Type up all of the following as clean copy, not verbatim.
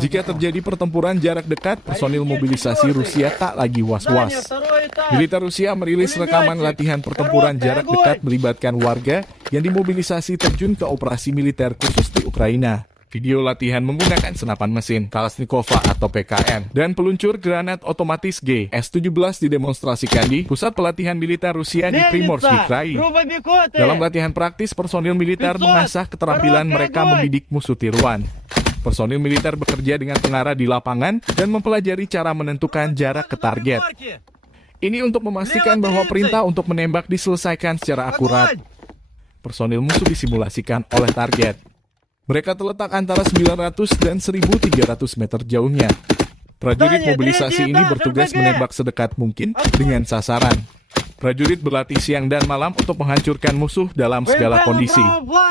Jika terjadi pertempuran jarak dekat, personil mobilisasi Rusia tak lagi was-was. Militer Rusia merilis rekaman latihan pertempuran jarak dekat melibatkan warga yang dimobilisasi terjun ke operasi militer khusus di Ukraina. Video latihan menggunakan senapan mesin, Kalashnikova atau PKM, dan peluncur granat otomatis GS-17 didemonstrasikan di pusat pelatihan militer Rusia di Primorsky Krai. Dalam latihan praktis, personil militer mengasah keterampilan mereka membidik musuh tiruan. Personil militer bekerja dengan pengarah di lapangan dan mempelajari cara menentukan jarak ke target. Ini untuk memastikan bahwa perintah untuk menembak diselesaikan secara akurat. Personil musuh disimulasikan oleh target. Mereka terletak antara 900 dan 1.300 meter jauhnya. Prajurit mobilisasi ini bertugas menembak sedekat mungkin dengan sasaran. Prajurit berlatih siang dan malam untuk menghancurkan musuh dalam segala kondisi.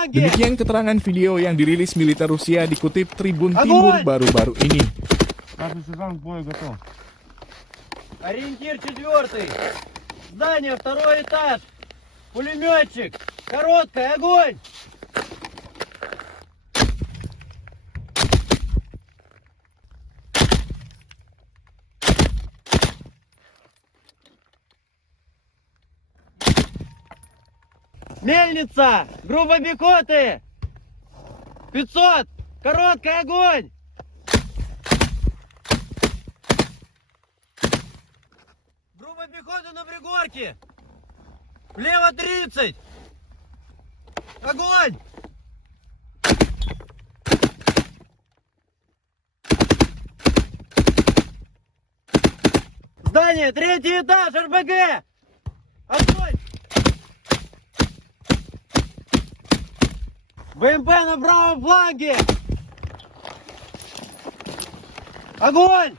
Demikian keterangan video yang dirilis militer Rusia dikutip Tribun Timur baru-baru ini. Ориентир 4. Здание, 2 этаж. Пулеметчик. Короткая, огонь! Мельница! Группа пехоты! 500! Короткий огонь! Группа пехоты на пригорке! Влево 30! Огонь! Здание, 3-й этаж, РБГ! Огонь! ВМП на правом фланге! Огонь!